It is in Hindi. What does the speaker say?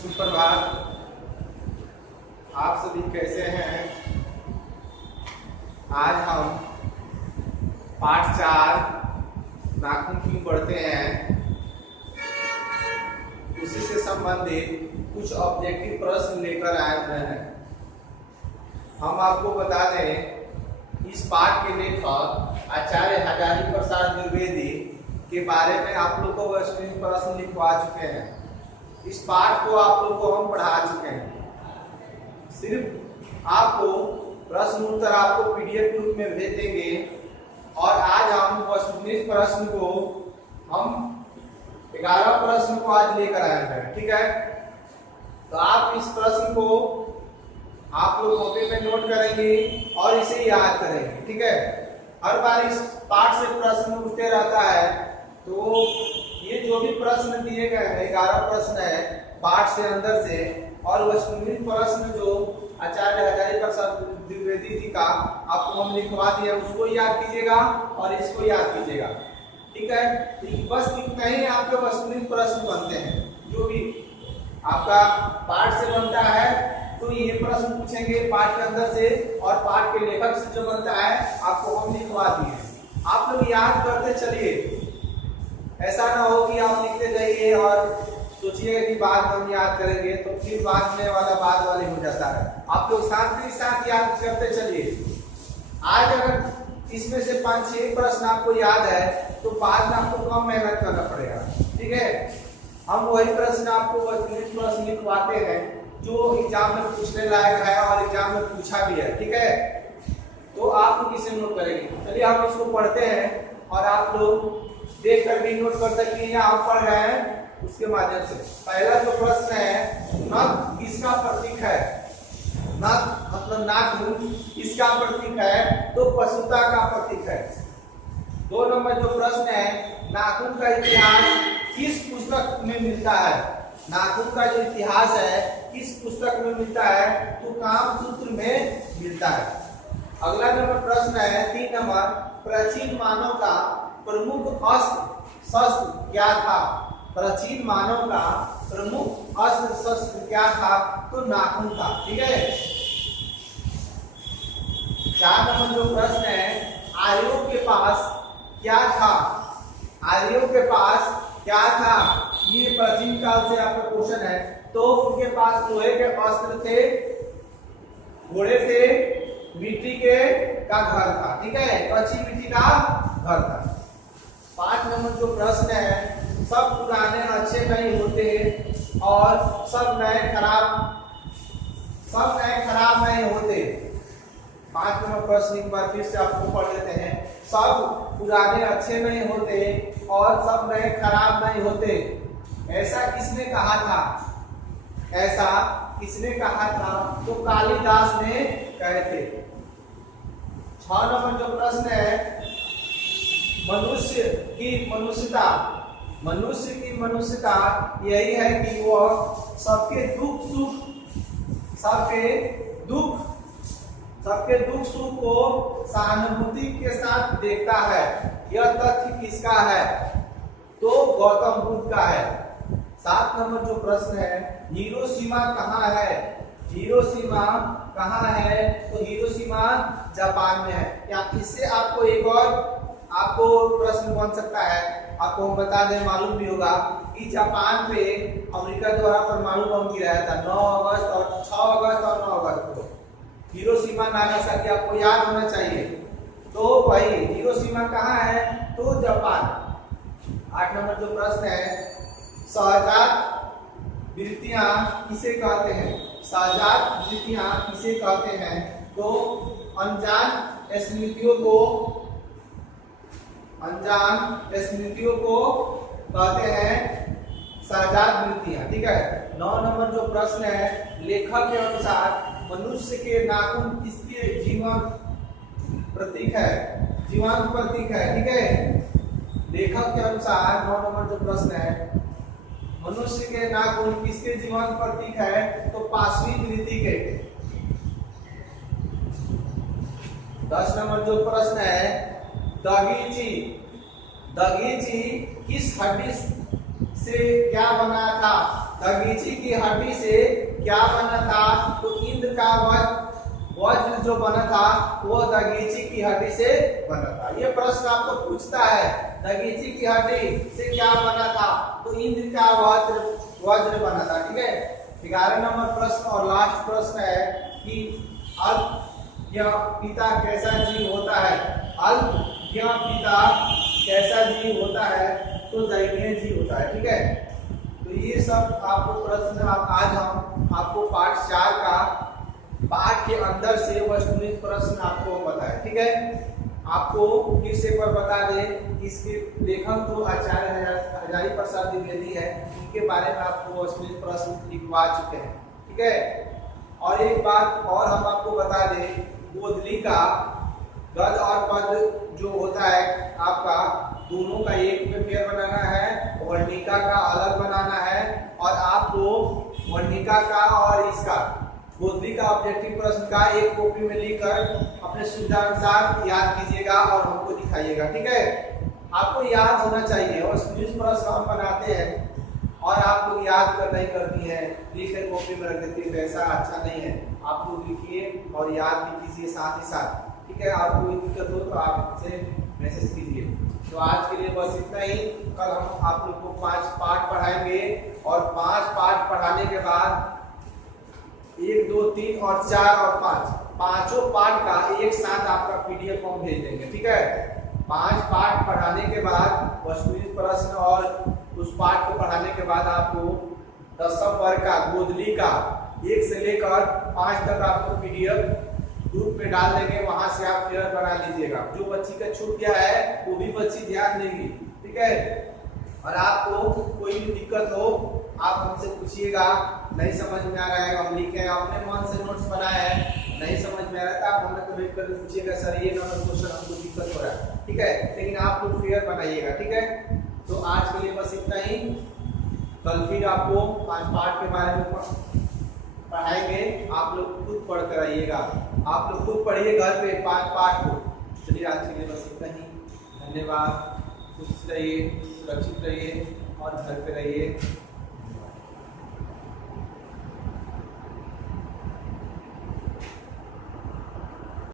सुप्रभात। आप सभी कैसे हैं? आज हम पाठ 4 नाखून क्यों बढ़ते हैं उसी से संबंधित कुछ ऑब्जेक्टिव प्रश्न लेकर आए हुए हैं। हम आपको बता दें, इस पाठ के लेखक आचार्य हजारी प्रसाद द्विवेदी के बारे में आप लोग को प्रश्न लिखवा चुके हैं। इस पाठ को आप लोग को हम पढ़ा चुके हैं। सिर्फ आपको प्रश्न उत्तर आपको पीडीएफ रूप में भेज देंगे और आज हम वस्तुनिष्ठ प्रश्न को हम 11 प्रश्न को आज लेकर आए हैं। ठीक है, तो आप इस प्रश्न को आप लोग कॉपी में नोट करेंगे और इसे याद करेंगे। ठीक है, हर बार इस पाठ से प्रश्न उठते रहता है, तो ये जो भी प्रश्न दिए गए हैं 11 प्रश्न है पाठ से अंदर से, और वस्तुनिष्ठ प्रश्न जो आचार्य हजारी प्रसाद द्विवेदी जी का आपको हम लिखवा दिए उसको याद कीजिएगा और इसको याद कीजिएगा। ठीक है, तो बस इतना ही आपके वस्तुनिष्ठ प्रश्न बनते हैं। जो भी आपका पाठ से बनता है तो ये प्रश्न पूछेंगे पाठ के अंदर से, और पाठ के लेखक से जो बनता है आपको हम लिखवा दिए। आप लोग याद करते चलिए, ऐसा ना हो कि आप लिखते जाइए और सोचिए कि बाद में हम याद करेंगे, तो फिर बाद में वाला बाद वाले हो जाता है। आप लोग शांति के साथ याद करते चलिए। आज अगर इसमें से 5-6 प्रश्न आपको याद है तो बाद में आपको कम मेहनत करना पड़ेगा। ठीक है, हम वही प्रश्न आपको वस्तुनिष्ठ प्रश्न लिखवाते हैं जो एग्जाम में पूछने लायक है और एग्जाम में पूछा भी है। ठीक है, तो आप लोग इसे नोट करेंगे। चलिए हम इसको पढ़ते हैं और आप लोग देख कर भी नोट कर सकते हैं या आप पढ़ रहे हैं उसके माध्यम से। पहला जो प्रश्न है, नख किसका प्रतीक है? नख मतलब नाखून किसका प्रतीक है? तो पशुता का प्रतीक है। 2 नंबर जो प्रश्न है, नाखून का इतिहास किस पुस्तक में मिलता है? नाखून का जो इतिहास है किस पुस्तक में मिलता है? तो कामसूत्र में मिलता है। अगला नंबर प्रश्न है 3 नंबर, प्राचीन मानव का प्रमुख अस्त्र शस्त्र क्या था? प्राचीन मानव का प्रमुख अस्त्र शस्त्र क्या था? तो नाखून था। ठीक है, 4 नंबर जो प्रश्न है, आर्यों के पास क्या था? आर्यों के पास क्या था? ये प्राचीन काल से आपका क्वेश्चन है। तो उनके पास लोहे के अस्त्र थे, घोड़े थे, मिट्टी के का घर था। ठीक है, कच्ची मिट्टी का घर था। 5 नंबर जो प्रश्न है, सब पुराने अच्छे नहीं होते और सब नए खराब नहीं होते। 5 नंबर प्रश्न एक बार फिर से आपको पढ़ लेते हैं। सब पुराने अच्छे नहीं होते और सब नए खराब नहीं होते, ऐसा किसने कहा था? ऐसा किसने कहा था? तो कालिदास ने कहे थे। 6 नंबर जो प्रश्न है, मनुष्य की मनुष्यता यही है कि वह सबके दुख सुख को सहानुभूति के साथ देखता है। यह तथ्य किसका है? तो गौतम बुद्ध का है। 7 नंबर जो प्रश्न है, हिरोशिमा कहाँ है? हिरोशिमा कहाँ है? तो हिरोशिमा जापान में है। या इससे आपको एक और आपको प्रश्न बन सकता है, आपको हम बता दें, मालूम भी होगा कि जापान पे अमेरिका द्वारा परमाणु बम गिराया था 9 अगस्त और 6 अगस्त और 9 अगस्त को। हिरोशिमा नागासाकी आपको याद होना चाहिए। तो भाई हिरोशिमा कहाँ है? तो जापान। 8 नंबर जो प्रश्न है, सहजात वृत्तियां किसे कहते हैं? सहजात वृत्तियां किसे कहते हैं? तो अनजान स्मृतियों को कहते हैं सहजात वृत्तियां। ठीक है, 9 नंबर जो प्रश्न है, लेखक के अनुसार मनुष्य के नाखून किसके जीवन प्रतीक है? जीवन प्रतीक है। ठीक है, लेखक के अनुसार 9 नंबर जो प्रश्न है, मनुष्य के नाखून किसके जीवन प्रतीक है? तो पांचवी वृत्ति के। 10 नंबर जो प्रश्न है, दगीची किस हड्डी से क्या बना था? दगीची की हड्डी से क्या बना था? तो इंद्र का वज्र जो बना था वो दगीची की हड्डी से बना था। ये प्रश्न आपको पूछता है, दगीची की हड्डी से क्या बना था? तो इंद्र का वज्र बना था। ठीक है, 11 नंबर प्रश्न और लास्ट प्रश्न है कि अल्प पिता कैसा जीव होता है? अल्प पिता कैसा जीव होता है? तो दयनीय जीव होता है। ठीक है, तो ये सब आपको प्रश्न आज हम आपको पाठ 4 का पाठ के अंदर से वस्तुनिष्ठ प्रश्न आपको बताए। ठीक है, आपको फिर से पर बता दें, इसके लेखक तो आचार्य हजारी प्रसाद द्विवेदी है, इनके बारे में आपको वस्तुनिष्ठ प्रश्न लिखवा चुके हैं। ठीक है, और एक बात और हम आपको बता दें, गोधली का गद और पद जो होता है आपका, दोनों का एक में पेयर बनाना है, वर्णिका का अलग बनाना है, और आपको वर्णिका का और इसका गोधली का ऑब्जेक्टिव प्रश्न का एक कॉपी में लिखकर अपने सुविधा अनुसार याद कीजिएगा और हमको दिखाइएगा। ठीक है, आपको याद होना चाहिए, और जिस प्रश्न हम बनाते हैं और आप लोग याद कर नहीं करती हैं, लिख कर कॉपी में रख देती है, ऐसा अच्छा नहीं है। आप लोग लिखिए और याद भी कीजिए साथ ही साथ। ठीक है, आपको कोई दिक्कत हो तो आप मुझसे मैसेज कीजिए। तो आज के लिए बस इतना ही। कल हम आप लोग को 5 पाठ पढ़ाएंगे, और 5 पाठ पढ़ाने के बाद 1, 2, 3 और 4 और 5 पांचों पाठ का एक साथ आपका पीडीएफ फॉर्म भेज देंगे। ठीक है, 5 पाठ पढ़ाने के बाद वस्तुनिष्ठ प्रश्न और उस पाठ को पढ़ाने के बाद आपको 10वीं वर्ग का गोधली का 1 से लेकर 5 तक आपको पीडीएफ ग्रुप में डाल देंगे, वहां से आप फिर बना लीजिएगा। जो बच्ची का छूट गया है वो भी बच्ची ध्यान देगी। ठीक है, और आपको कोई भी दिक्कत हो आप हमसे पूछिएगा, नहीं समझ में आ रहा है हम लिखे अपने मन से नोट्स बनाए हैं, नहीं समझ में आ रहा है आप हमें कमेंट करके पूछिएगा, सर ये नंबर क्वेश्चन हमको दिक्कत हो रहा है। ठीक है, लेकिन आप लोग फेयर बनाइएगा। ठीक है, तो आज के लिए बस इतना ही। कल फिर आपको 5 पाठ के बारे में पढ़ाएंगे, आप लोग खुद पढ़ कर आइएगा, आप लोग खुद पढ़िए घर पे 5 पाठ को। चलिए आज के लिए बस इतना ही, धन्यवाद। खुश रहिए, सुरक्षित रहिए और घर पे रहिए।